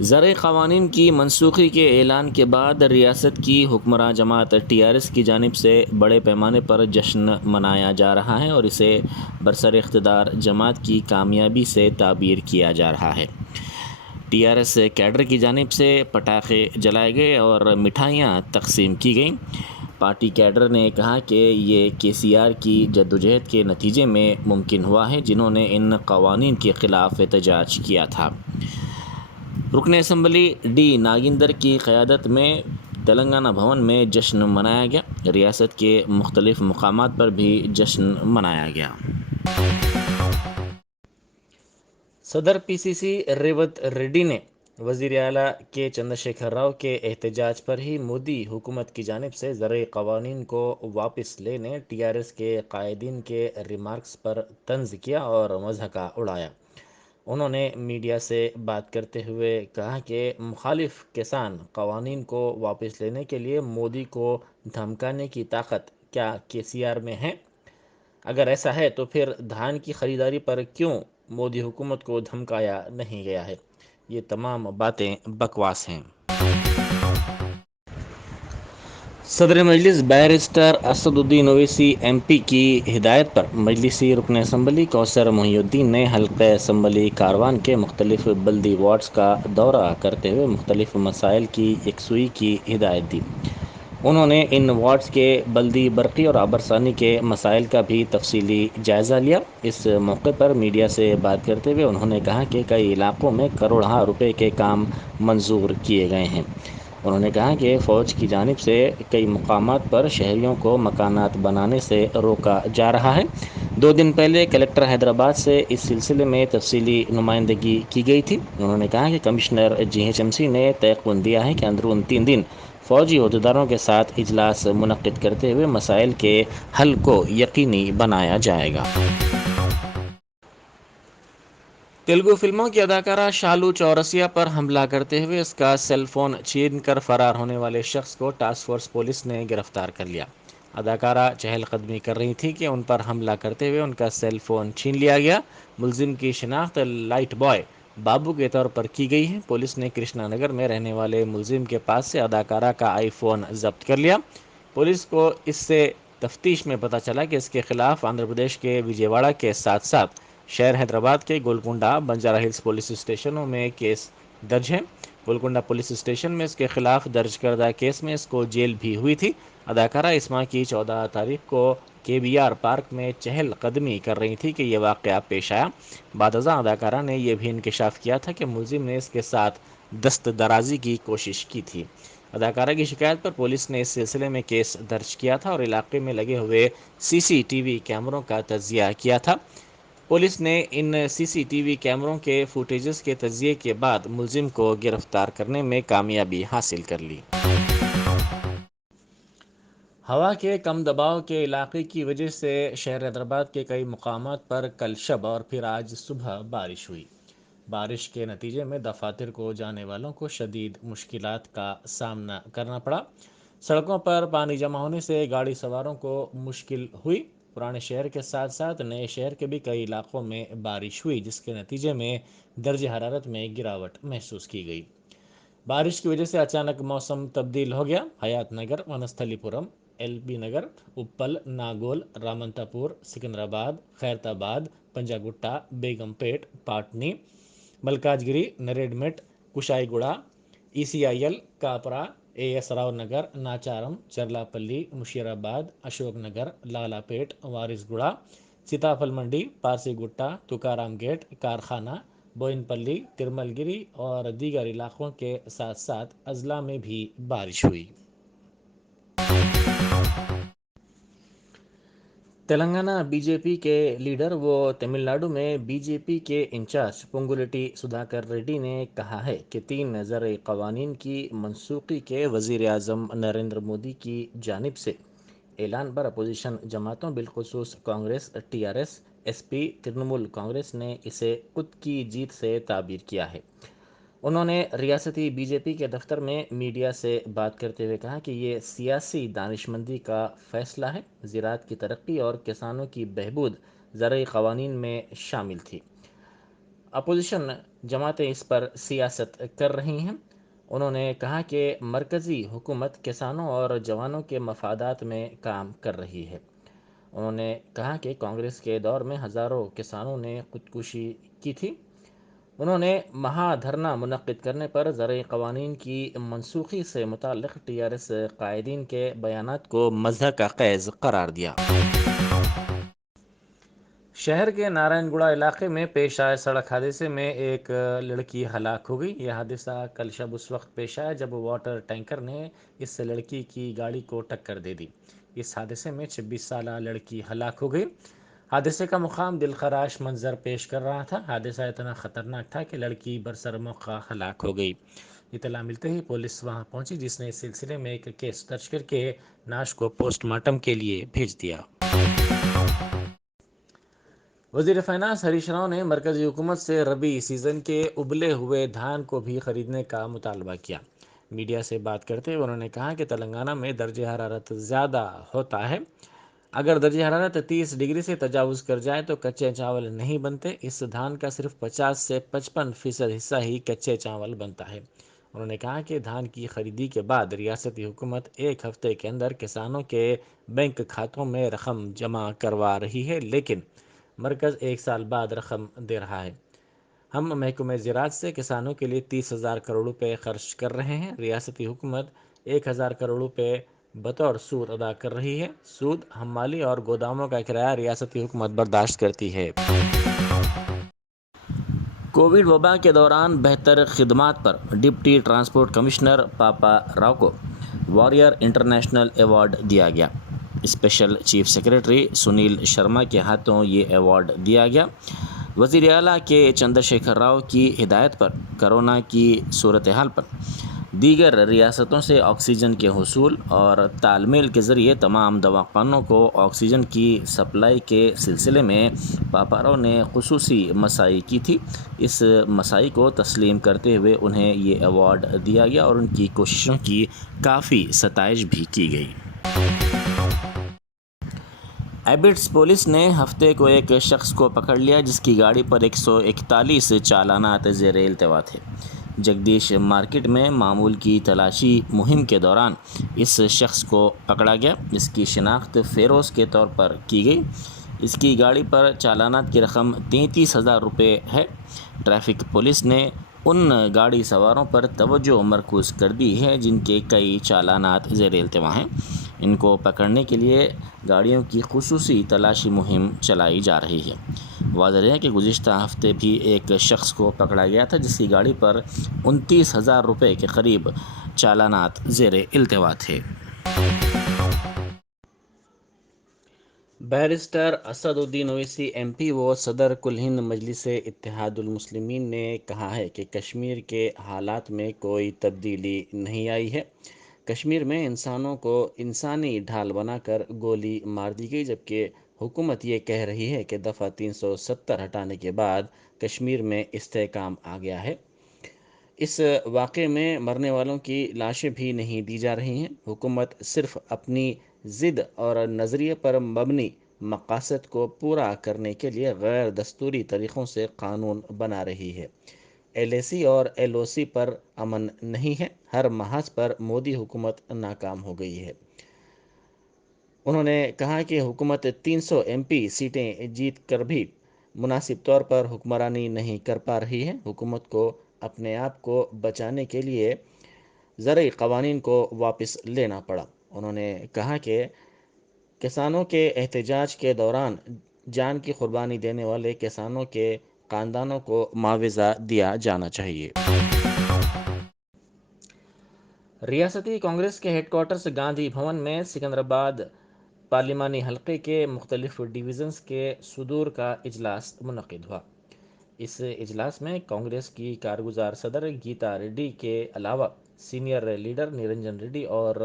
زرعی قوانین کی منسوخی کے اعلان کے بعد ریاست کی حکمراں جماعت TRS کی جانب سے بڑے پیمانے پر جشن منایا جا رہا ہے اور اسے برسر اقتدار جماعت کی کامیابی سے تعبیر کیا جا رہا ہے۔ TRS کیڈر کی جانب سے پٹاخے جلائے گئے اور مٹھائیاں تقسیم کی گئیں۔ پارٹی کیڈر نے کہا کہ یہ KCR کی جدوجہد کے نتیجے میں ممکن ہوا ہے، جنہوں نے ان قوانین کے خلاف احتجاج کیا تھا۔ رکن اسمبلی ڈی ناگیندر کی قیادت میں تلنگانہ بھون میں جشن منایا گیا۔ ریاست کے مختلف مقامات پر بھی جشن منایا گیا۔ صدر PCC ریونت ریڈی نے وزیر اعلیٰ کے چندرشیکھر راؤ کے احتجاج پر ہی مودی حکومت کی جانب سے زرعی قوانین کو واپس لینے TRS کے قائدین کے ریمارکس پر طنز کیا اور مضحکہ اڑایا۔ انہوں نے میڈیا سے بات کرتے ہوئے کہا کہ مخالف کسان قوانین کو واپس لینے کے لیے مودی کو دھمکانے کی طاقت کیا KCR میں ہے؟ اگر ایسا ہے تو پھر دھان کی خریداری پر کیوں مودی حکومت کو دھمکایا نہیں گیا ہے؟ یہ تمام باتیں بکواس ہیں۔ صدر مجلس بیرسٹر اسد الدین اویسی MP کی ہدایت پر مجلسی رکن اسمبلی کوثر محی الدین نے حلقہ اسمبلی کاروان کے مختلف بلدی وارڈز کا دورہ کرتے ہوئے مختلف مسائل کی یکسوئی کی ہدایت دی۔ انہوں نے ان وارڈز کے بلدی برقی اور آبرسانی کے مسائل کا بھی تفصیلی جائزہ لیا۔ اس موقع پر میڈیا سے بات کرتے ہوئے انہوں نے کہا کہ کئی علاقوں میں کروڑہا روپے کے کام منظور کیے گئے ہیں۔ انہوں نے کہا کہ فوج کی جانب سے کئی مقامات پر شہریوں کو مکانات بنانے سے روکا جا رہا ہے۔ 2 دن پہلے کلکٹر حیدرآباد سے اس سلسلے میں تفصیلی نمائندگی کی گئی تھی۔ انہوں نے کہا کہ کمشنر GHMC نے تیقن دیا ہے کہ اندرون 3 دن فوجی عہدیداروں کے ساتھ اجلاس منعقد کرتے ہوئے مسائل کے حل کو یقینی بنایا جائے گا۔ تیلگو فلموں کی اداکارہ شالو چورسیا پر حملہ کرتے ہوئے اس کا سیل فون چھین کر فرار ہونے والے شخص کو ٹاسک فورس پولیس نے گرفتار کر لیا۔ اداکارہ چہل قدمی کر رہی تھی کہ ان پر حملہ کرتے ہوئے ان کا سیل فون چھین لیا گیا۔ ملزم کی شناخت لائٹ بوائے بابو کے طور پر کی گئی ہے۔ پولیس نے کرشنا نگر میں رہنے والے ملزم کے پاس سے اداکارہ کا آئی فون ضبط کر لیا۔ پولیس کو اس سے تفتیش میں پتہ چلا کہ اس کے خلاف آندھرا پردیش کے وجے واڑہ کے ساتھ ساتھ شہر حیدرآباد کے گولکنڈہ، بنجارہ ہلز پولیس اسٹیشنوں میں کیس درج ہے۔ گولکنڈہ پولیس اسٹیشن میں اس کے خلاف درج کردہ کیس میں اس کو جیل بھی ہوئی تھی۔ اداکارہ اس ماہ کی 14 تاریخ کو KBR پارک میں چہل قدمی کر رہی تھی کہ یہ واقعہ پیش آیا۔ بعد ازاں اداکارہ نے یہ بھی انکشاف کیا تھا کہ ملزم نے اس کے ساتھ دست درازی کی کوشش کی تھی۔ اداکارہ کی شکایت پر پولیس نے اس سلسلے میں کیس درج کیا تھا اور علاقے میں لگے ہوئے CCTV کیمروں کا تجزیہ کیا تھا۔ پولیس نے ان CCTV کیمروں کے فوٹیجز کے تجزیے کے بعد ملزم کو گرفتار کرنے میں کامیابی حاصل کر لی۔ ہوا کے کم دباؤ کے علاقے کی وجہ سے شہر حیدرآباد کے کئی مقامات پر کل شب اور پھر آج صبح بارش ہوئی۔ بارش کے نتیجے میں دفاتر کو جانے والوں کو شدید مشکلات کا سامنا کرنا پڑا۔ سڑکوں پر پانی جمع ہونے سے گاڑی سواروں کو مشکل ہوئی۔ پرانے شہر کے ساتھ ساتھ نئے شہر کے بھی کئی علاقوں میں بارش ہوئی، جس کے نتیجے میں درجہ حرارت میں گراوٹ محسوس کی گئی۔ بارش کی وجہ سے اچانک موسم تبدیل ہو گیا۔ حیات نگر، ونستھلی پورم، LB نگر، اپل، ناگول، رامنتا پور، سکندرآباد، خیرتآباد، پنجاگٹا، بیگم پیٹ، پاٹنی، ملکاج گری، نریڈمٹ، کشائی گوڑہ، ECIL، کاپرا، AS راؤ نگر، ناچارم، چرلاپلی، مشیرآباد، اشوک نگر، لالا پیٹ، وارس گوڑہ، سیتاپھل منڈی، پارسی گٹا، تکارام گیٹ، کارخانہ، بوئن پلی، ترمل گری اور دیگر علاقوں کے ساتھ ساتھ اضلاع میں بھی بارش ہوئی۔ تلنگانہ BJP کے لیڈر و تمل ناڈو میں BJP کے انچارج پونگولیٹی سدھاکر ریڈی نے کہا ہے کہ 3 زرعی قوانین کی منسوخی کے وزیر اعظم نریندر مودی کی جانب سے اعلان پر اپوزیشن جماعتوں بالخصوص کانگریس، TRS، SP، ترنمول کانگریس نے اسے خود کی جیت سے تعبیر کیا ہے۔ انہوں نے ریاستی BJP کے دفتر میں میڈیا سے بات کرتے ہوئے کہا کہ یہ سیاسی دانش مندی کا فیصلہ ہے۔ زراعت کی ترقی اور کسانوں کی بہبود زرعی قوانین میں شامل تھی۔ اپوزیشن جماعتیں اس پر سیاست کر رہی ہیں۔ انہوں نے کہا کہ مرکزی حکومت کسانوں اور جوانوں کے مفادات میں کام کر رہی ہے۔ انہوں نے کہا کہ کانگریس کے دور میں ہزاروں کسانوں نے خودکشی کی تھی۔ انہوں نے مہا دھرنا منعقد کرنے پر زرعی قوانین کی منسوخی سے متعلق ٹی آر ایس قائدین کے بیانات کو مزاح کا خیز قرار دیا۔ شہر کے نارائن گڑھ علاقے میں پیش آئے سڑک حادثے میں ایک لڑکی ہلاک ہو گئی۔ یہ حادثہ کل شب اس وقت پیش آیا جب واٹر ٹینکر نے اس لڑکی کی گاڑی کو ٹکر دے دی۔ اس حادثے میں 26 سالہ لڑکی ہلاک ہو گئی۔ حادثے کا مقام دلخراش منظر پیش کر رہا تھا۔ حادثہ اتنا خطرناک تھا کہ لڑکی برسر موقع ہلاک ہو گئی۔ اطلاع ملتے ہی پولیس وہاں پہنچی، جس نے اس سلسلے میں ایک کیس درج کر کے نعش کو پوسٹ مارٹم کے لیے بھیج دیا۔ وزیر فائنانس ہریش راؤ نے مرکزی حکومت سے ربی سیزن کے ابلے ہوئے دھان کو بھی خریدنے کا مطالبہ کیا۔ میڈیا سے بات کرتے ہوئے انہوں نے کہا کہ تلنگانہ میں درجہ حرارت زیادہ ہوتا ہے۔ اگر درجہ حرارت 30 ڈگری سے تجاوز کر جائے تو کچے چاول نہیں بنتے۔ اس دھان کا صرف 50 سے 55% حصہ ہی کچے چاول بنتا ہے۔ انہوں نے کہا کہ دھان کی خریدی کے بعد ریاستی حکومت ایک ہفتے کے اندر کسانوں کے بینک کھاتوں میں رقم جمع کروا رہی ہے، لیکن مرکز ایک سال بعد رقم دے رہا ہے۔ ہم محکمہ زراعت سے کسانوں کے لیے 30,000 کروڑ روپے خرچ کر رہے ہیں۔ ریاستی حکومت 1,000 کروڑ روپے بطور سود ادا کر رہی ہے۔ سود، حمالی اور گوداموں کا کرایہ ریاستی حکومت برداشت کرتی ہے۔ کووڈ وبا کے دوران بہتر خدمات پر ڈپٹی ٹرانسپورٹ کمشنر پاپا راؤ کو واریئر انٹرنیشنل ایوارڈ دیا گیا۔ Special chief secretary Sunil Sharma کے ہاتھوں یہ ایوارڈ دیا گیا۔ وزیر اعلیٰ کے چندر شیکھر راؤ کی ہدایت پر کورونا کی صورتحال پر دیگر ریاستوں سے آکسیجن کے حصول اور تال میل کے ذریعے تمام دواخانوں کو آکسیجن کی سپلائی کے سلسلے میں پاپا راؤ نے خصوصی مساعی کی تھی۔ اس مساعی کو تسلیم کرتے ہوئے انہیں یہ ایوارڈ دیا گیا اور ان کی کوششوں کی کافی ستائش بھی کی گئی۔ ایبٹس پولیس نے ہفتے کو ایک شخص کو پکڑ لیا جس کی گاڑی پر 141 چالانات زیر التوا تھے۔ جگدیش مارکیٹ میں معمول کی تلاشی مہم کے دوران اس شخص کو پکڑا گیا، جس کی شناخت فیروز کے طور پر کی گئی۔ اس کی گاڑی پر چالانات کی رقم 33,000 روپے ہے۔ ٹریفک پولیس نے ان گاڑی سواروں پر توجہ مرکوز کر دی ہے جن کے کئی چالانات زیر التوا ہیں۔ ان کو پکڑنے کے لیے گاڑیوں کی خصوصی تلاشی مہم چلائی جا رہی ہے۔ واضح ہے کہ گزشتہ ہفتے بھی ایک شخص کو پکڑا گیا تھا جس کی گاڑی پر 29,000 روپے کے قریب چالانات زیر التوا تھے۔ بیرسٹر اسد الدین اویسی ایم پی و صدر کل ہند مجلس اتحاد المسلمین نے کہا ہے کہ کشمیر کے حالات میں کوئی تبدیلی نہیں آئی ہے۔ کشمیر میں انسانوں کو انسانی ڈھال بنا کر گولی مار دی گئی، جبکہ حکومت یہ کہہ رہی ہے کہ دفعہ 370 ہٹانے کے بعد کشمیر میں استحکام آ گیا ہے۔ اس واقعے میں مرنے والوں کی لاشیں بھی نہیں دی جا رہی ہیں۔ حکومت صرف اپنی ضد اور نظریے پر مبنی مقاصد کو پورا کرنے کے لیے غیر دستوری طریقوں سے قانون بنا رہی ہے۔ ایل اے سی اور ایل او سی پر امن نہیں ہے۔ ہر محاذ پر مودی حکومت ناکام ہو گئی ہے۔ انہوں نے کہا کہ حکومت 300 ایم پی سیٹیں جیت کر بھی مناسب طور پر حکمرانی نہیں کر پا رہی ہے۔ حکومت کو اپنے آپ کو بچانے کے لیے زرعی قوانین کو واپس لینا پڑا۔ انہوں نے کہا کہ کسانوں کے احتجاج کے دوران جان کی قربانی دینے والے کسانوں کے خاندانوں کو معاوضہ دیا جانا چاہیے۔ ریاستی کانگریس کے ہیڈ کوارٹرز گاندھی بھون میں سکندرآباد پارلیمانی حلقے کے مختلف ڈویژنز کے صدور کا اجلاس منعقد ہوا۔ اس اجلاس میں کانگریس کی کارگزار صدر گیتا ریڈی کے علاوہ سینئر لیڈر نرنجن ریڈی اور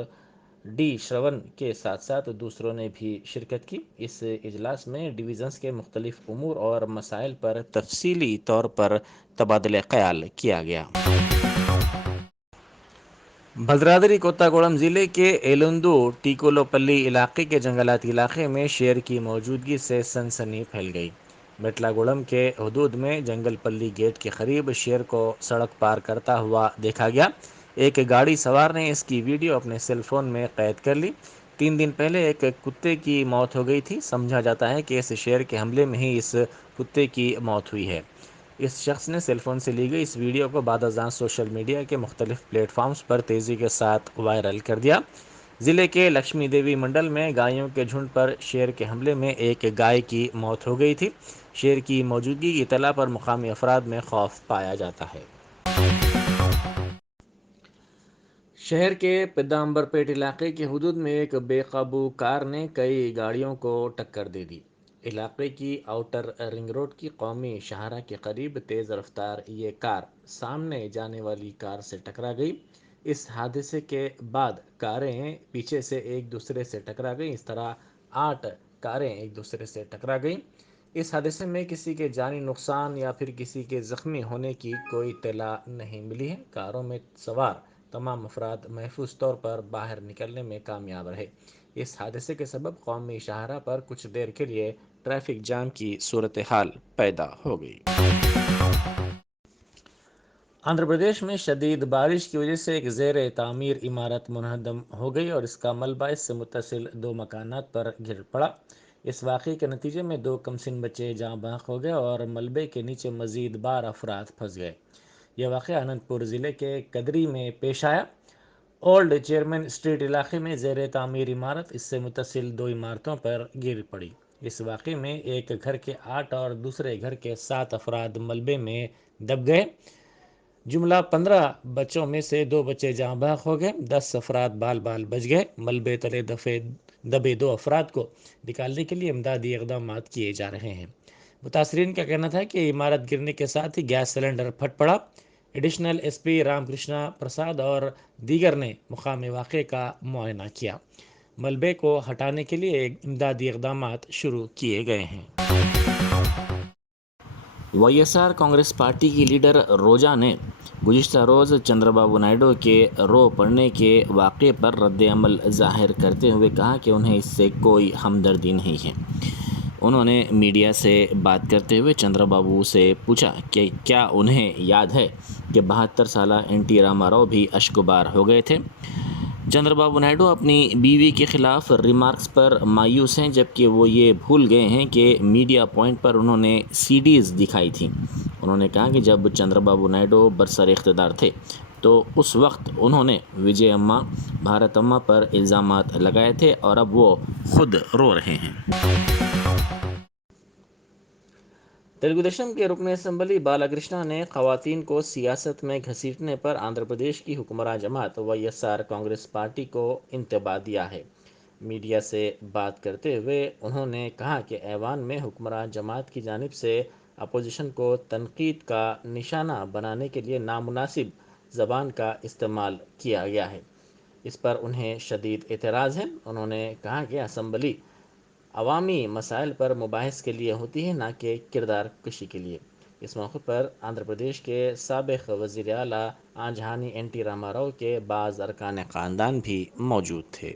ڈی شرون کے ساتھ ساتھ دوسروں نے بھی شرکت کی۔ اس اجلاس میں ڈویژنز کے مختلف امور اور مسائل پر تفصیلی طور پر تبادلہ خیال کیا گیا۔ بھدرادری کوتاگوڑم ضلع کے ایلندو ٹیکولوپلی علاقے کے جنگلاتی علاقے میں شیر کی موجودگی سے سنسنی پھیل گئی۔ میٹلا گوڑم کے حدود میں جنگل پلی گیٹ کے قریب شیر کو سڑک پار کرتا ہوا دیکھا گیا۔ ایک گاڑی سوار نے اس کی ویڈیو اپنے سیل فون میں قید کر لی۔ 3 دن پہلے ایک کتے کی موت ہو گئی تھی۔ سمجھا جاتا ہے کہ اس شیر کے حملے میں ہی اس کتے کی موت ہوئی ہے۔ اس شخص نے سیل فون سے لی گئی اس ویڈیو کو بعد ازاں سوشل میڈیا کے مختلف پلیٹ فارمز پر تیزی کے ساتھ وائرل کر دیا۔ ضلع کے لکشمی دیوی منڈل میں گایوں کے جھنڈ پر شیر کے حملے میں ایک گائے کی موت ہو گئی تھی۔ شیر کی موجودگی کی اطلاع پر مقامی افراد میں خوف پایا جاتا ہے۔ شہر کے پیدامبر پیٹ علاقے کے حدود میں ایک بے قابو کار نے کئی گاڑیوں کو ٹکر دے دی۔ علاقے کی آؤٹر رنگ روڈ کی قومی شاہراہ کے قریب تیز رفتار یہ کار سامنے جانے والی کار سے ٹکرا گئی۔ اس حادثے کے بعد کاریں پیچھے سے ایک دوسرے سے ٹکرا گئیں۔ اس طرح 8 کاریں ایک دوسرے سے ٹکرا گئیں۔ اس حادثے میں کسی کے جانی نقصان یا پھر کسی کے زخمی ہونے کی کوئی اطلاع نہیں ملی ہے۔ کاروں میں سوار تمام افراد محفوظ طور پر باہر نکلنے میں کامیاب رہے۔ اس حادثے کے سبب قومی شاہراہ پر کچھ دیر کے لیے ٹریفک جام کی صورتحال پیدا ہو گئی۔ آندھرا پردیش میں شدید بارش کی وجہ سے ایک زیر تعمیر عمارت منہدم ہو گئی اور اس کا ملبہ اس سے متصل 2 مکانات پر گر پڑا۔ اس واقعے کے نتیجے میں 2 کمسن بچے جاں بحق ہو گئے اور ملبے کے نیچے مزید 12 افراد پھنس گئے۔ یہ واقعہ اننت پور ضلع کے کدری میں پیش آیا۔ اولڈ چیئرمین اسٹریٹ علاقے میں زیر تعمیر عمارت اس سے متصل 2 عمارتوں پر گر پڑی۔ اس واقعے میں ایک گھر کے 8 اور دوسرے گھر کے 7 افراد ملبے میں دب گئے۔ جملہ 15 بچوں میں سے 2 بچے جاں بحق ہو گئے، 10 افراد بال بچ گئے۔ ملبے تلے دبے 2 افراد کو نکالنے کے لیے امدادی اقدامات کیے جا رہے ہیں۔ متاثرین کا کہنا تھا کہ عمارت گرنے کے ساتھ ہی گیس سلنڈر پھٹ پڑا۔ Additional S P Ram Krishna Prasad اور دیگر نے مقامی واقعے کا معائنہ کیا۔ ملبے کو ہٹانے کے لیے امدادی اقدامات شروع کیے گئے ہیں۔ Y S R Congress party کی لیڈر روجا نے گزشتہ روز چندرا بابو نائیڈو کے رو پڑنے کے واقعے پر رد عمل ظاہر کرتے ہوئے کہا کہ انہیں اس سے کوئی ہمدردی نہیں ہے۔ انہوں نے میڈیا سے بات کرتے ہوئے چندرا بابو سے پوچھا کہ کیا انہیں یاد ہے کہ 72 سالہ این ٹی راما راؤ بھی اشکبار ہو گئے تھے۔ چندرا بابو نائیڈو اپنی بیوی کے خلاف ریمارکس پر مایوس ہیں، جبکہ وہ یہ بھول گئے ہیں کہ میڈیا پوائنٹ پر انہوں نے سی ڈیز دکھائی تھیں۔ انہوں نے کہا کہ جب چندرا بابو نائیڈو برسر اقتدار تھے تو اس وقت انہوں نے وجے اماں، بھارت اماں پر الزامات لگائے تھے اور اب وہ خود رو رہے ہیں۔ تلگو دیشم کے رکن اسمبلی بالا کرشنا نے خواتین کو سیاست میں گھسیٹنے پر آندھرا پردیش کی حکمراں جماعت Y S R Congress party کو انتباہ دیا ہے۔ میڈیا سے بات کرتے ہوئے انہوں نے کہا کہ ایوان میں حکمراں جماعت کی جانب سے اپوزیشن کو تنقید کا نشانہ بنانے کے لیے نامناسب زبان کا استعمال کیا گیا ہے۔ اس پر انہیں شدید اعتراض ہے۔ انہوں نے کہا کہ اسمبلی عوامی مسائل پر مباحث کے لیے ہوتی ہے، نہ کہ کردار کشی کے لیے۔ اس موقع پر آندھرا پردیش کے سابق وزیر اعلیٰ آنجہانی این ٹی راما راؤ کے بعض ارکان خاندان بھی موجود تھے۔